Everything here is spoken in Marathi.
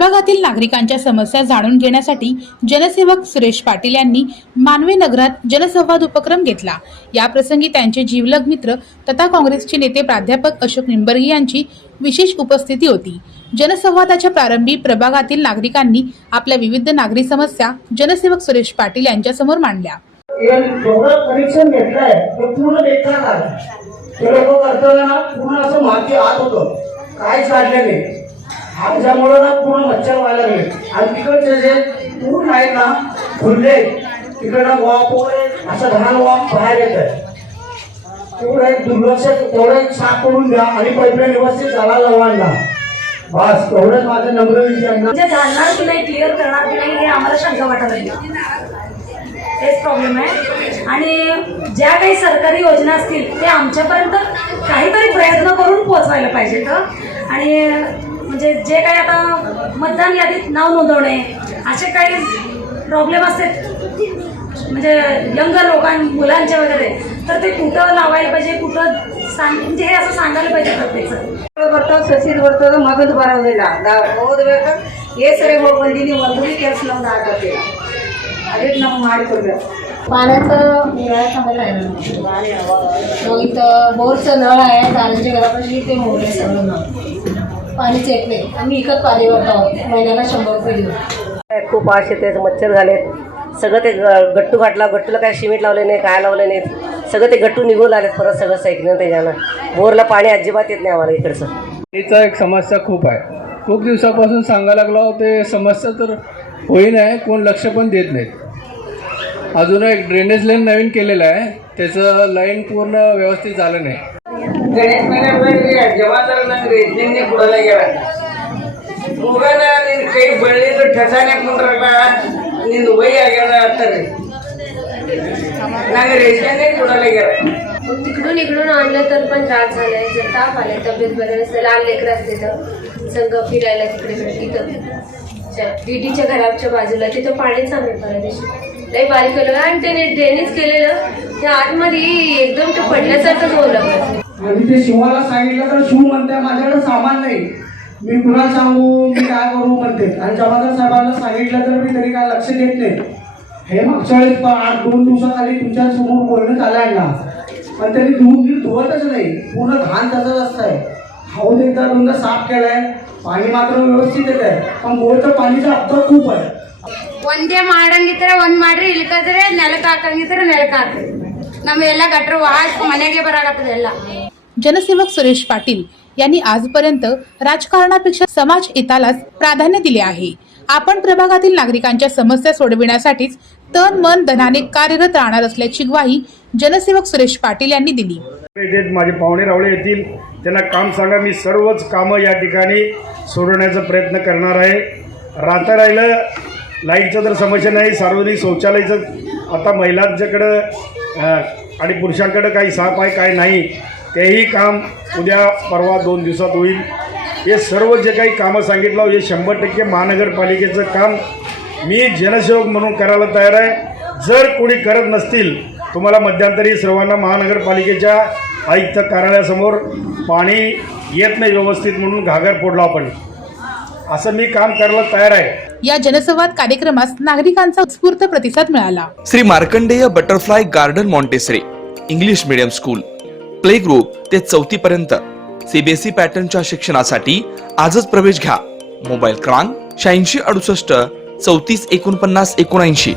प्रभागातील नागरिकांच्या समस्या जाणून घेण्यासाठी जनसेवक सुरेश पाटील यांनी मानवे नगरात जनसंवाद उपक्रम घेतला। या प्रसंगी त्यांचे जीवलग मित्र तथा काँग्रेसचे नेते प्राध्यापक अशोक निंबर्गे यांची विशेष उपस्थिती होती। जनसंवादाच्या प्रारंभी प्रभागातील नागरिकांनी आपल्या विविध नागरी समस्या जनसेवक सुरेश पाटील यांच्या समोर मांडल्या। परीक्षण घेतलंय ते पूर्ण बेकार आहे। ते लोक करताना पूर्ण असं माती आत होतं, काय काढले नाही। आमच्यामुळे ना पूर्ण मच्छर व्हायला लागले आणि तिकडचे जे पूर्ण आहेत ना खुले तिकडं वाफ असं घाण वाफ बाहेर येत आहे। तेवढं एक दुर्लक्ष, तेवढं एक साफ करून द्या आणि पाईपलाईन व्यवस्थित चालायला लावा। बस एवढंच माझं नम्र विचारणं। म्हणजे घालणार की नाही, क्लिअर करणार की नाही हे आम्हाला शंका वाटायला लागली। हेच प्रॉब्लेम आहे। आणि ज्या काही सरकारी योजना असतील ते आमच्यापर्यंत काहीतरी प्रयत्न करून पोहोचवायला पाहिजेत। आणि म्हणजे जे काही आता मतदान यादीत नाव नोंदवणे असे काही प्रॉब्लेम असतात म्हणजे यंग मुलांचे वगैरे, तर ते कुठं लावायला पाहिजे, कुठं म्हणजे हे असं सांगायला पाहिजे प्रत्येक ಸಸಿದ ಬರ್ತದ ಮಗದು ಬರೋದಿಲ್ಲ ಓದಬೇಕು ಏ ಸರಿ ಹೋಗಿ ಬಂದೀನಿ ಒಂದು ಕೆಲಸ ನಮ್ದು ಆಗತ್ತಿಲ್ಲ ಅದಕ್ಕೆ ನಾವು ಮಾಡಿಕೊಡ್ಬೇಕು पाण्याचं वेळा चांगला आहे ना इथं बोरचं नळ आहे दारांच्या घरापाशी ते मोडले सगळं नळ पाणीच येत नाही आम्ही विकत पाणी वाटतो महिन्याला 100 रुपये देऊ। खूप आश येते मच्छर झालेत सगळं ते गट्टू घातला गट्टूला काय सिमेंट लावले नाही काय लावले नाही सगळं ते गट्टू निघून आलेत परत सगळं सायकलीनं त्याच्यानं बोरला पाणी अजिबात येत नाही आम्हाला इकडचं। पाणीचा एक समस्या खूप आहे, खूप दिवसापासून सांगायला लागलो ते समस्या तर होई नाही, कोण लक्ष पण देत नाहीत। अजून एक ड्रेनेज लाईन नवीन केलेलं आहे, त्याचं लाईन पूर्ण व्यवस्थित झालं नाही। गणेश महिन्यात जेव्हा तर रेजने पुढायला गेला मुगाला काही बळली तर ठसाने पुंडरला निंद वय आग्याला तर नाही रेजने पुढायला गेला तिकडून इकडून आणलं तर पण त्रास झालाय। जर ताप आलाय तब्येत बरं नसतं लहान लेकरं असते तर संघ फिरायला तिकडे तिथं डीडीच्या घराच्या बाजूला तिथं पाणीच आम्ही परदेशी लई बारीक केलं आणि त्याने ड्रेनेज केलेलं त्या आतमध्ये एकदम ते पडल्यासारखंच होऊ लागलं। आणि ते शिवाला सांगितलं तर शिव म्हणते माझ्याकडे सामान नाही, मी कुणाला सांगू मी काय करू म्हणते। आणि जमादार साहेबांना सांगितलं तर मी तरी काय लक्ष देत नाही। हे मागच्या वेळेस 2 दिवसाखाली तुमच्या समोर बोलण्यात आलं आहे ना, पण त्यांनी धुवतच नाही, पूर्ण घाण तसंच असतंय। हौद एकदा 2दा साफ केलाय, पाणी मात्र व्यवस्थित येत आहे, पण बोरचं पाणीचा अपघात खूप आहे। ಒಂದೇ ಮಾಡಂಗಿದ್ರೆ ಒಂದ್ ಮಾಡ್ರಿ ಇಲ್ಕಂದ್ರೆ ನೆಲಕ್ಕೆ ಹಾಕಂಗಿದ್ರೆ ನೆಲಕ್ಕೆ ಹಾಕ್ರಿ ನಮ್ಮೆಲ್ಲ ಗಟ್ರ ವಾಶ್ ಮನೆಗೆ ಬರಾಕತ್ತದ ಎಲ್ಲ। जनसेवक सुरेश पाटील यांनी आजपर्यंत राजकारणापेक्षा समाज हितालाच प्राधान्य दिले आहे। आपण प्रभागातील नागरिकांच्या समस्या सोडविण्यासाठीच तन मन धनाने कार्यरत राहणार असल्याची ग्वाही जनसेवक सुरेश पाटील यांनी दिली। माझे पाहुणे रावळे येतील त्यांना काम सांगा, मी सर्वच कामं या ठिकाणी सोडवण्याचा प्रयत्न करणार आहे। राहिलं लाईटचं तर समस्या नाही, सार्वजनिक शौचालयाचं आता महिलांच्याकडं आणि पुरुषांकडं काही साफ आहे काय नाही, तेही काम उद्या परवा 2 दिवसात होईल। हे सर्व जे काही कामं सांगितलं हे 100% महानगरपालिकेचं काम मी जनसेवक म्हणून करायला तयार आहे। जर कोणी करत नसतील तुम्हाला मध्यंतरी सर्वांना महानगरपालिकेच्या आयुक्त कार्यालयासमोर पाणी येत नाही व्यवस्थित म्हणून घागर फोडला आपण, असं मी काम करायला तयार आहे। या जनसंवाद कार्यक्रमास नागरिकांचा उत्स्फूर्त प्रतिसाद मिळाला। Shri Markandeya butterfly garden Montessori English medium school play group ते 4थी पर्यंत सीबीएसई पॅटर्नच्या शिक्षणासाठी आजच प्रवेश घ्या। मोबाईल क्रमांक 8668 34 49 79।